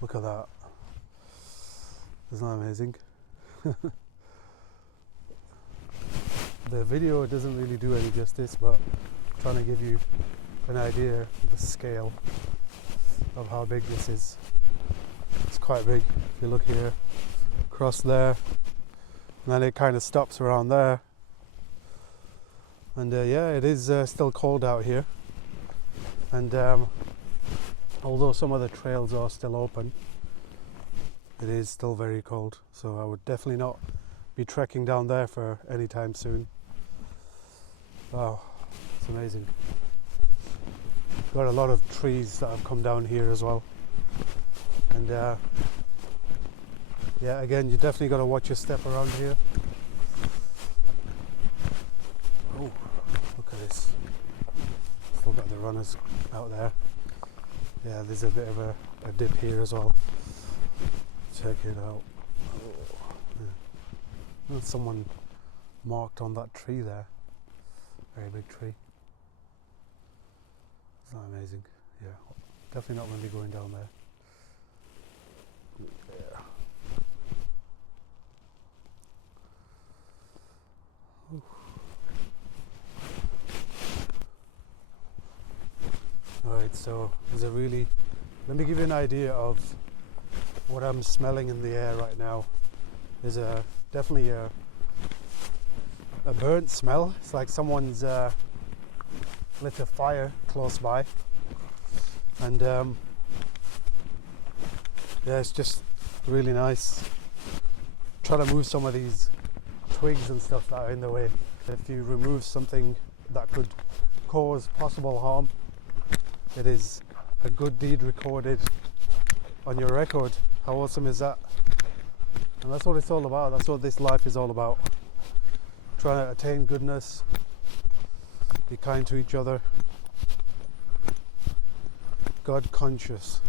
Look at that. Isn't that amazing? The video doesn't really do any justice, but I'm trying to give you an idea of the scale of how big this is. It's quite big. If you look here, across there, and then it kind of stops around there. And yeah, it is still cold out here. And although some of the trails are still open, it is still very cold. So I would definitely not be trekking down there for any time soon. Wow, it's amazing. Got a lot of trees that have come down here as well. And yeah, again, you definitely got to watch your step around here. Oh, look at this. Still got the runners out there. Yeah, there's a bit of a dip here as well. Check it out. Oh, yeah. There's someone marked on that tree there. Very big tree. Isn't that amazing? Yeah, definitely not going to be going down there. Yeah. Alright, so let me give you an idea of what I'm smelling in the air right now. There's definitely a burnt smell. It's like someone's lit a fire close by, and yeah, it's just really nice. Try to move some of these twigs and stuff that are in the way. If you remove something that could cause possible harm, it is a good deed recorded on your record. How awesome is that? And that's what it's all about. That's what this life is all about. Trying to attain goodness, be kind to each other, God conscious.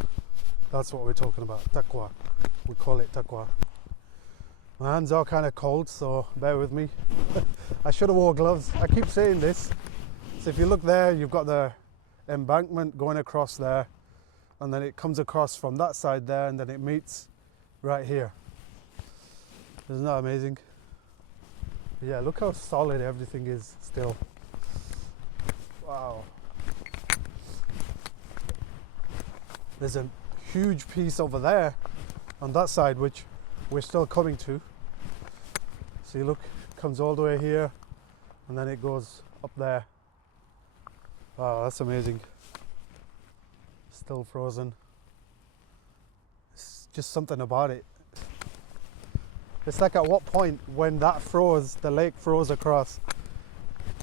That's what we're talking about. Taqwa. We call it taqwa. My hands are kind of cold, so bear with me. I should have wore gloves. I keep saying this. So if you look there, you've got the embankment going across there, and then it comes across from that side there, and then it meets right here. Isn't that amazing? Yeah, look how solid everything is still. Wow. There's a huge piece over there on that side which we're still coming to. See, look, it comes all the way here and then it goes up there. Wow, that's amazing. Still frozen. It's just something about it. It's like, at what point when that froze, the lake froze across,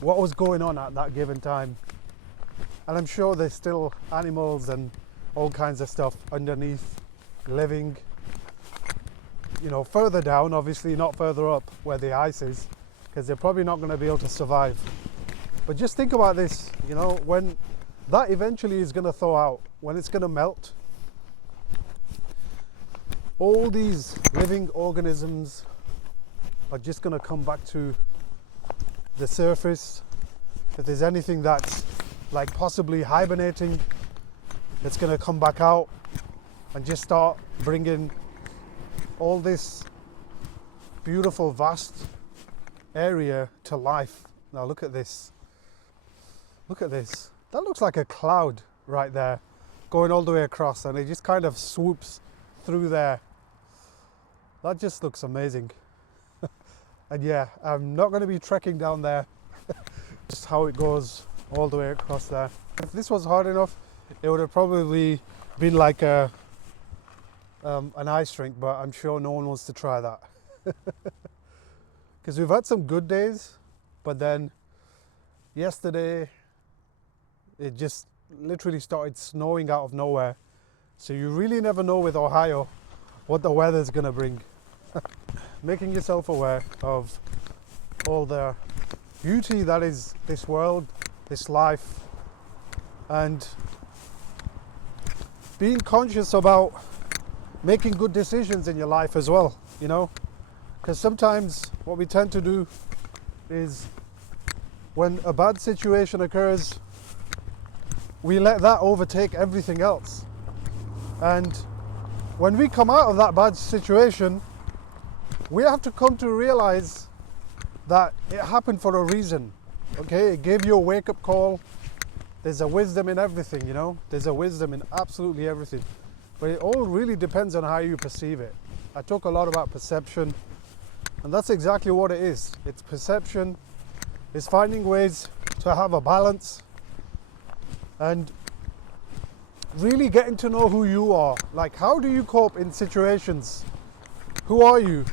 what was going on at that given time? And I'm sure there's still animals and all kinds of stuff underneath living, you know, further down, obviously not further up where the ice is, because they're probably not going to be able to survive. But just think about this, you know, when that eventually is going to thaw out, when it's going to melt, all these living organisms are just going to come back to the surface. If there's anything that's like possibly hibernating, it's going to come back out and just start bringing all this beautiful vast area to life. Now look at this. Look at this. That looks like a cloud right there going all the way across, and it just kind of swoops through there. That just looks amazing. And yeah, I'm not going to be trekking down there. Just how it goes all the way across there. If this was hard enough, it would have probably been like an ice rink, but I'm sure no one wants to try that. Because we've had some good days, but then yesterday it just literally started snowing out of nowhere. So you really never know with Ohio what the weather's gonna bring. Making yourself aware of all the beauty that is this world, this life, and being conscious about making good decisions in your life as well, you know, because sometimes what we tend to do is when a bad situation occurs, we let that overtake everything else. And when we come out of that bad situation, we have to come to realize that it happened for a reason. Okay, it gave you a wake-up call. There's a wisdom in everything, you know. There's a wisdom in absolutely everything. But it all really depends on how you perceive it. I talk a lot about perception, and that's exactly what it is. It's perception. It's finding ways to have a balance and really getting to know who you are. Like, how do you cope in situations? Who are you?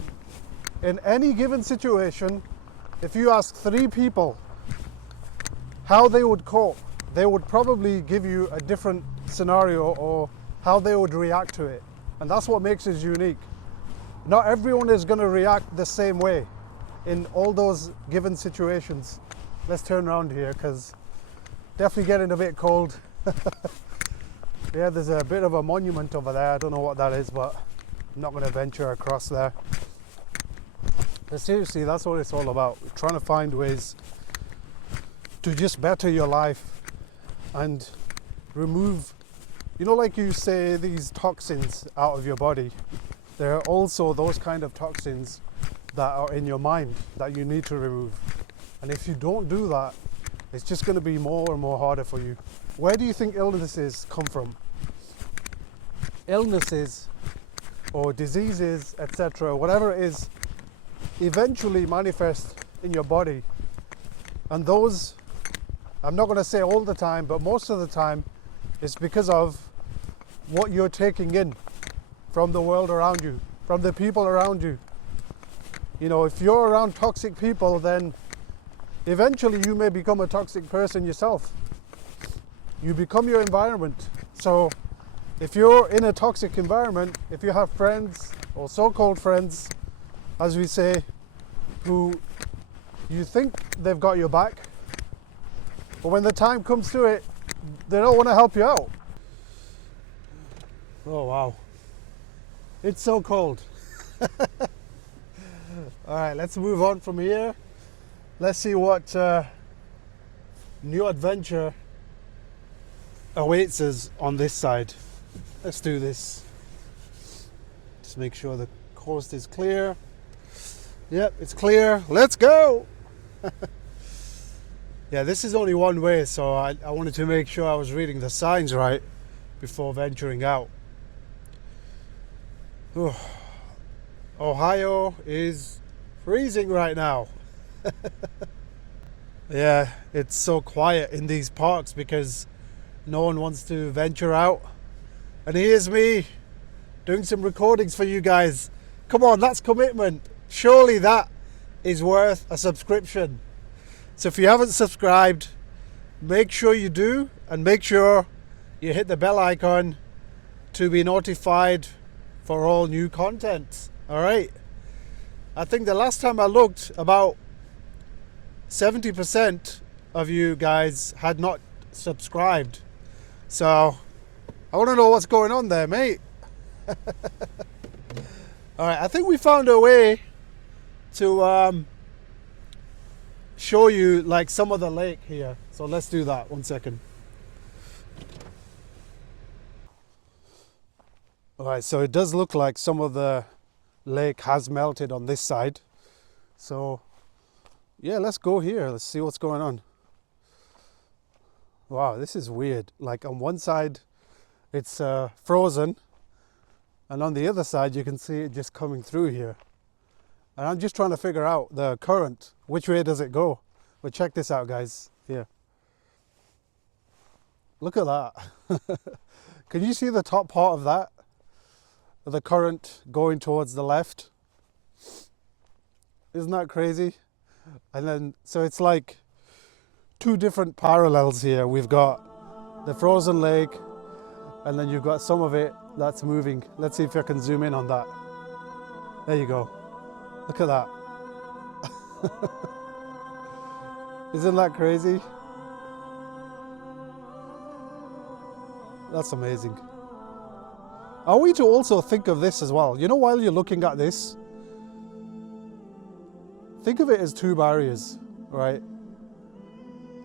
In any given situation, if you ask 3 people how they would cope, they would probably give you a different scenario or how they would react to it. And that's what makes us unique. Not everyone is going to react the same way in all those given situations. Let's turn around here because definitely getting a bit cold. Yeah, there's a bit of a monument over there. I don't know what that is, but I'm not going to venture across there. But seriously, that's what it's all about. We're trying to find ways to just better your life and remove, you know, like you say, these toxins out of your body. There are also those kind of toxins that are in your mind that you need to remove. And if you don't do that, it's just going to be more and more harder for you. Where do you think illnesses come from? Illnesses or diseases, etc., whatever it is, eventually manifest in your body. And those, I'm not going to say all the time, but most of the time, it's because of what you're taking in from the world around you, from the people around you. You know, if you're around toxic people, then eventually you may become a toxic person yourself. You become your environment. So if you're in a toxic environment, if you have friends or so-called friends, as we say, who you think they've got your back, but when the time comes to it, they don't want to help you out. Oh wow, it's so cold. All right, let's move on from here. Let's see what new adventure awaits us on this side. Let's do this. Just make sure the coast is clear. Yep, it's clear. Let's go. Yeah, this is only one way, so I wanted to make sure I was reading the signs right before venturing out. Ohio is freezing right now. Yeah, it's so quiet in these parks because no one wants to venture out. And here's me doing some recordings for you guys. Come on, that's commitment. Surely that is worth a subscription. So if you haven't subscribed, make sure you do, and make sure you hit the bell icon to be notified for all new content. All right. I think the last time I looked, about 70% of you guys had not subscribed. So I want to know what's going on there, mate. All right, I think we found a way to show you like some of the lake here. So let's do that. 1 second. All right, so it does look like some of the lake has melted on this side. So yeah, let's go here. Let's see what's going on. Wow, this is weird. Like on one side, it's frozen. And on the other side, you can see it just coming through here. And I'm just trying to figure out the current. Which way does it go? But check this out, guys. Here. Look at that. Can you see the top part of that? The current going towards the left. Isn't that crazy? And then, so it's like two different parallels here. We've got the frozen lake, and then you've got some of it that's moving. Let's see if I can zoom in on that. There you go. Look at that. Isn't that crazy? That's amazing. Are we to also think of this as well? You know, while you're looking at this, think of it as two barriers, right?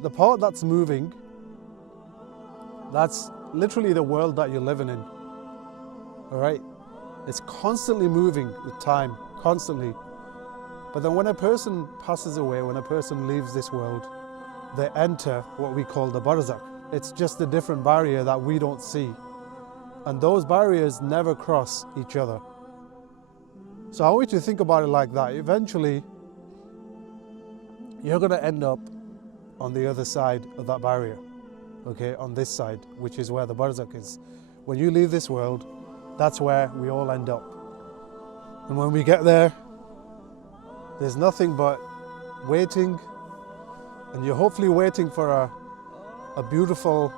The part that's moving, that's literally the world that you're living in, all right? It's constantly moving with time, constantly. But then when a person passes away, when a person leaves this world, they enter what we call the barzakh. It's just a different barrier that we don't see. And those barriers never cross each other. So I want you to think about it like that. Eventually, you're going to end up on the other side of that barrier, okay, on this side, which is where the barzakh is. When you leave this world, that's where we all end up. And when we get there, there's nothing but waiting, and you're hopefully waiting for a beautiful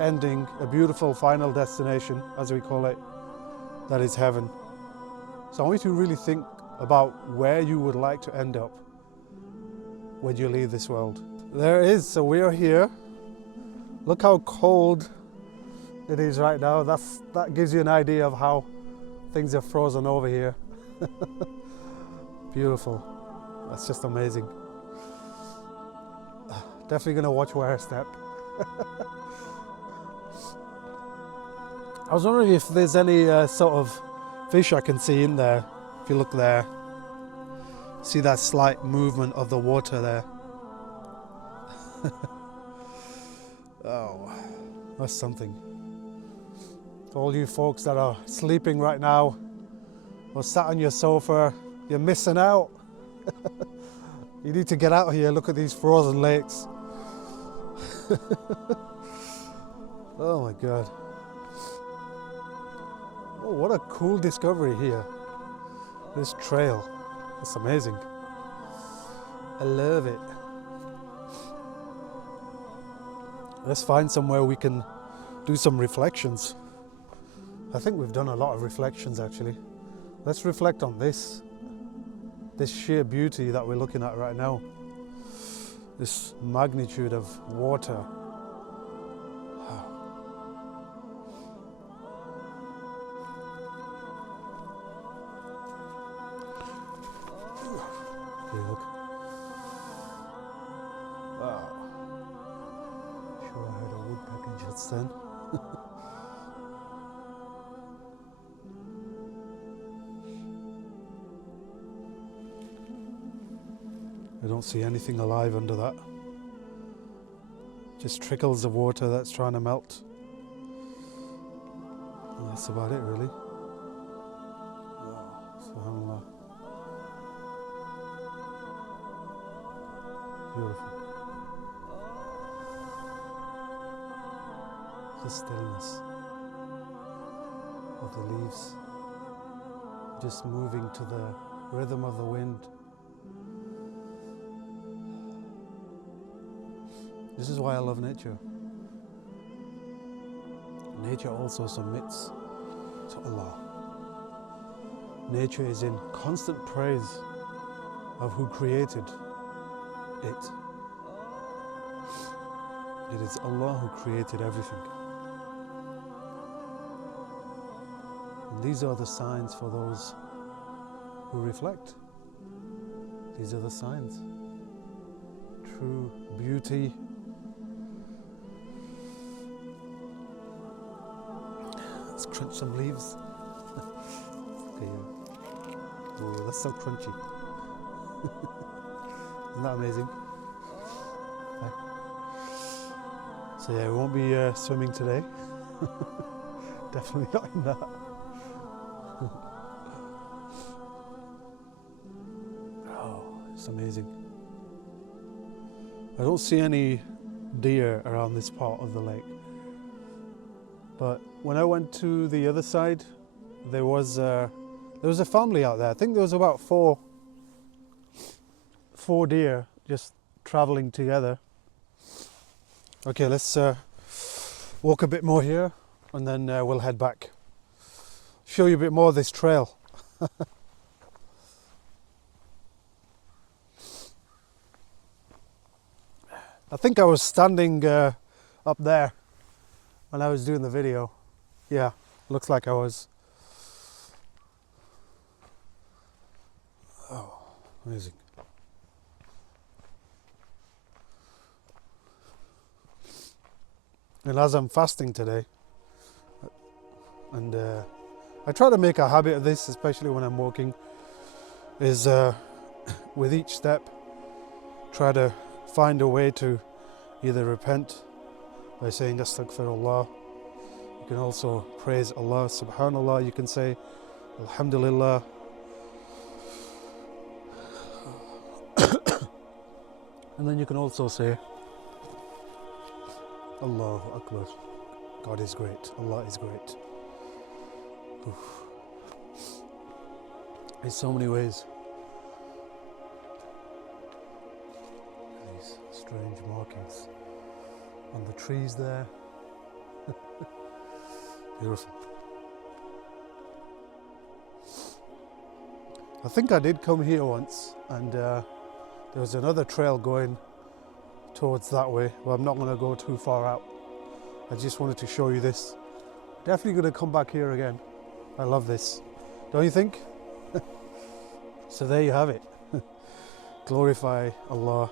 ending, a beautiful final destination, as we call it, that is heaven. So I want you to really think about where you would like to end up when you leave this world. There it is, so we are here. Look how cold it is right now. That gives you an idea of how things are frozen over here. Beautiful. That's just amazing. Definitely gonna watch where I step. I was wondering if there's any sort of fish I can see in there. If you look there, see that slight movement of the water there. Oh, that's something. For all you folks that are sleeping right now or sat on your sofa, you're missing out. You need to get out here, look at these frozen lakes. Oh my God. Oh, what a cool discovery here. This trail. It's amazing. I love it. Let's find somewhere we can do some reflections. I think we've done a lot of reflections actually. Let's reflect on this sheer beauty that we're looking at right now. This magnitude of water. Here, look. Wow. Sure, I heard a woodpecker just then. I don't see anything alive under that. Just trickles of water that's trying to melt. And that's about it, really. SubhanAllah. Beautiful. The stillness of the leaves, just moving to the rhythm of the wind. This is why I love nature. Nature also submits to Allah. Nature is in constant praise of who created it. It is Allah who created everything. And these are the signs for those who reflect. These are the signs. True beauty. Let's crunch some leaves. Okay. Oh, that's so crunchy. Isn't that amazing? Okay. So yeah, we won't be swimming today. Definitely not in that. Oh, it's amazing. I don't see any deer around this part of the lake. But when I went to the other side, there was a family out there. I think there was about four deer just traveling together. Okay, let's walk a bit more here and then we'll head back. Show you a bit more of this trail. I think I was standing up there when I was doing the video. Yeah, looks like I was. Oh, amazing. And as I'm fasting today, and I try to make a habit of this, especially when I'm walking, is with each step, try to find a way to either repent by saying astaghfirullah. You can also praise Allah, subhanallah. You can say alhamdulillah. And then you can also say Allahu Akbar. God is great. Allah is great. Oof. There's so many ways. These strange markings on the trees there. Beautiful. I think I did come here once, and there was another trail going towards that way, but I'm not going to go too far out. I just wanted to show you this. Definitely going to come back here again. I love this. Don't you think? So there you have it. Glorify Allah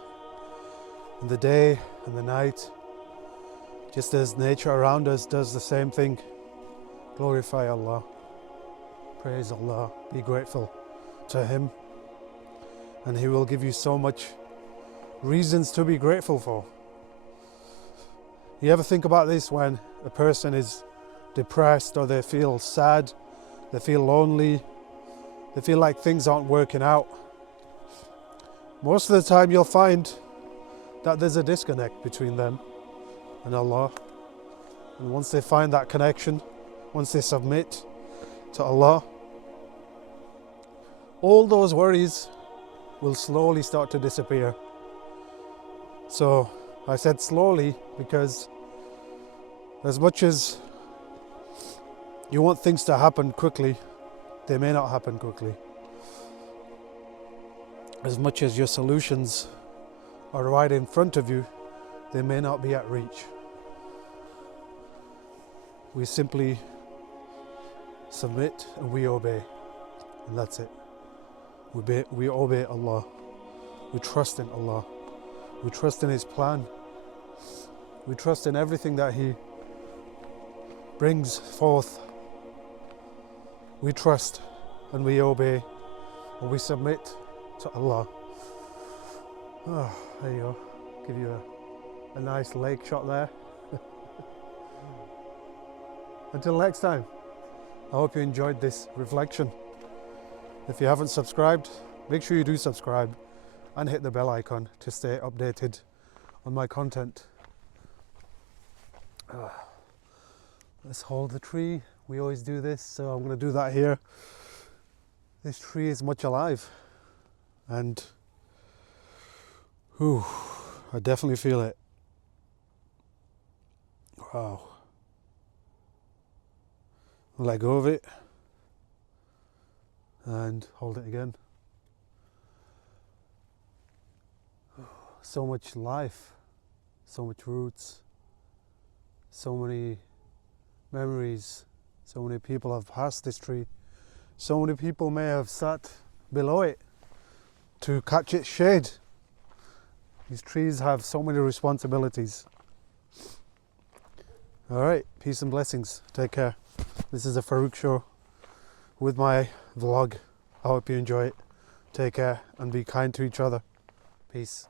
in the day and the night, just as nature around us does the same thing. Glorify Allah. Praise Allah. Be grateful to Him, and He will give you so much reasons to be grateful for. You ever think about this when a person is depressed, or they feel sad, they feel lonely, they feel like things aren't working out? Most of the time you'll find that there's a disconnect between them and Allah. And once they find that connection, once they submit to Allah, all those worries will slowly start to disappear. So I said slowly because as much as you want things to happen quickly, they may not happen quickly. As much as your solutions are right in front of you, they may not be at reach. We simply submit and we obey, and that's it. We obey Allah. We trust in Allah. We trust in His plan. We trust in everything that He brings forth. We trust and we obey and we submit to Allah. Oh, there you go. Give you a nice lake shot there. Until next time, I hope you enjoyed this reflection. If you haven't subscribed, make sure you do subscribe and hit the bell icon to stay updated on my content. Let's hold the tree. We always do this, so I'm going to do that here. This tree is much alive, and I definitely feel it. Wow. Let go of it and hold it again. So much life, so much roots, so many memories. So many people have passed this tree. So many people may have sat below it to catch its shade. These trees have so many responsibilities. All right, peace and blessings. Take care. This is a Farooq show with my vlog. I hope you enjoy it. Take care and be kind to each other. Peace.